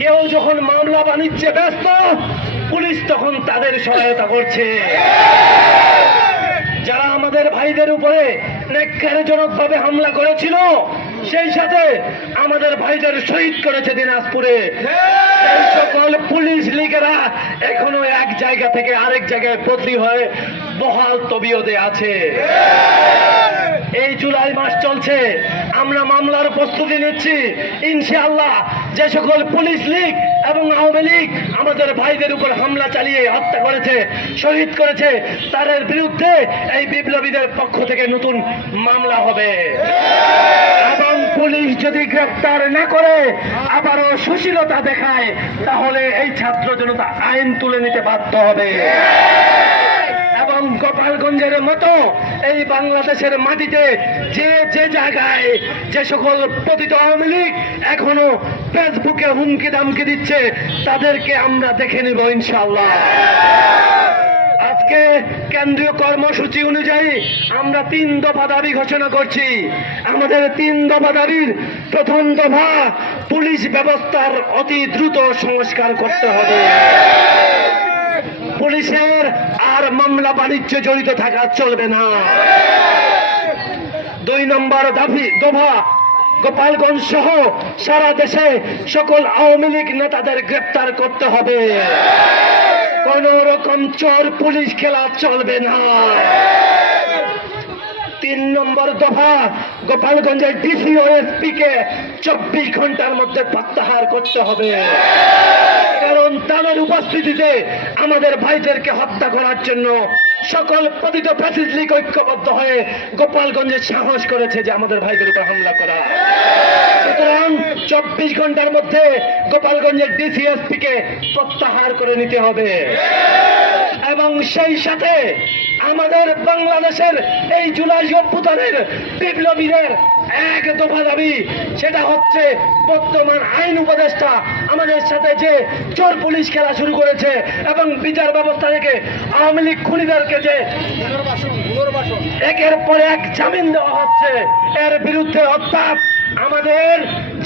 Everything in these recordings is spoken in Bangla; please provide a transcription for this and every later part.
কেউ যখন মামলা বাণিজ্যে ব্যস্ত, পুলিশ তখন তাদের সহায়তা করছে। যারা আমাদের ভাইদের উপরে ন্যাক্কারজনকভাবে হামলা করেছিল, সেই সাথে আমাদের ভাইদের শহীদ করেছে দিনাজপুরে, সেই সকল পুলিশ লীগেরা এখনো এক জায়গা থেকে আরেক জায়গায় বদলি হয়ে বহাল তবিয়তে আছে। এই জুলাই মাস চলছে, আমরা মামলার প্রস্তুতি নিচ্ছি। ইনশাআল্লাহ যে সকল পুলিশ লীগ এবং আওয়ামী লীগ আমাদের ভাইদের উপর হামলা চালিয়ে হত্যা করেছে, শহীদ করেছে, তাদের বিরুদ্ধে এই বিপ্লবীদের পক্ষ থেকে নতুন মামলা হবে। এবং পুলিশ যদি গ্রেফতার না করে আবারও সুশীলতা দেখায়, তাহলে এই ছাত্র জনতা আইন তুলে নিতে বাধ্য হবে। এবং গোপালগঞ্জের মতো এই বাংলাদেশের মাটিতে যে জায়গায় যে সকল পতিত আওয়ামী লীগ এখনো ফেসবুকে হুমকি দামকি দিচ্ছে, তাদেরকে আমরা দেখে নিব ইনশাআল্লাহ। আজকে কেন্দ্রীয় কর্মসূচি অনুযায়ী আমরা 3 দফা দাবি ঘোষণা করছি। আমাদের 3 দফা দাবির প্রথম দফা, পুলিশ ব্যবস্থার অতি দ্রুত সংস্কার করতে হবে। পুলিশের আর মামলা বাণিজ্য জড়িত থাকা চলবে না। 2 নম্বর দফা, গোপালগঞ্জ সহ সারা দেশে সকল আওয়ামী লীগ নেতাদের গ্রেপ্তার করতে হবে। কোন রকম চোর পুলিশ খেলা চলবে না। 3 নম্বর দফা, গোপালগঞ্জের ডিসি ও এসপি কে 24 ঘন্টার মধ্যে প্রত্যাহার করতে হবে। কারণ তাদের উপস্থিতিতে আমাদের ভাইদেরকে হত্যা করার জন্য সকল পতিত ফ্যাসিস্ট লীগ ঐক্যবদ্ধ হয়ে গোপালগঞ্জে সাহস করেছে যে আমাদের ভাইদের উপর হামলা করা। সুতরাং 24 ঘন্টার মধ্যে গোপালগঞ্জের ডিসিএসপি কে প্রত্যাহার করে নিতে হবে। এবং সেই সাথে আমাদের বাংলাদেশের এই জুলাই অভ্যুত্থানের বিপ্লবীদের 1 দফা দাবি, সেটা হচ্ছে বর্তমান আইন উপদেষ্টা আমাদের সাথে যে চোর পুলিশ খেলা শুরু করেছে এবং বিচার ব্যবস্থা থেকে আওয়ামী লীগ খুনিদেরকে যে একের পর এক জামিন দেওয়া হচ্ছে, এর বিরুদ্ধে অর্থাৎ আমাদের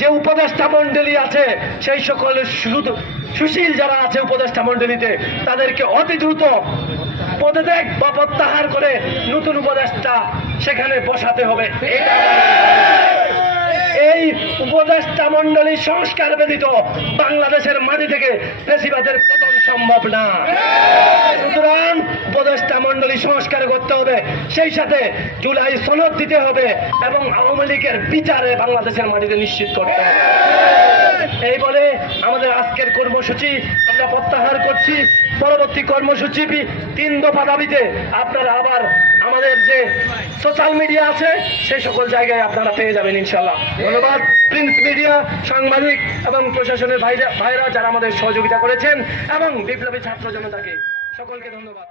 যে উপদেষ্টা মন্ডলী আছে, সেই সকল সুশীল যারা আছে উপদেষ্টা মন্ডলীতে, তাদেরকে অতি দ্রুত পদত্যাগ বা প্রত্যাহার করে নতুন উপদেষ্টা সেখানে বসাতে হবে। এই উপদেষ্টা মন্ডলী সংস্কার ব্যতীত বাংলাদেশের মাটি থেকে ফ্যাসিবাদের পতন সম্ভব না। সুতরাং উপদেষ্টা মন্ডলী সংস্কার করতে হবে, সেই সাথে জুলাই সনদ দিতে হবে এবং আওয়ামী লীগের বিচারে বাংলাদেশের মাটিতে নিশ্চিত করতে হবে। এই বলে আমাদের আজকের কর্মসূচি আমরা প্রত্যাহার করছি। পরবর্তী কর্মসূচি 3 দফা দাবিতে আপনারা আবার আমাদের যে সোশ্যাল মিডিয়া আছে সেই সকল জায়গায় আপনারা পেয়ে যাবেন ইনশাআল্লাহ। ধন্যবাদ প্রিন্স মিডিয়া, সাংবাদিক এবং প্রশাসনের ভাইরা যারা আমাদের সহযোগিতা করেছেন এবং বিপ্লবী ছাত্র জনতাকে সকলকে ধন্যবাদ।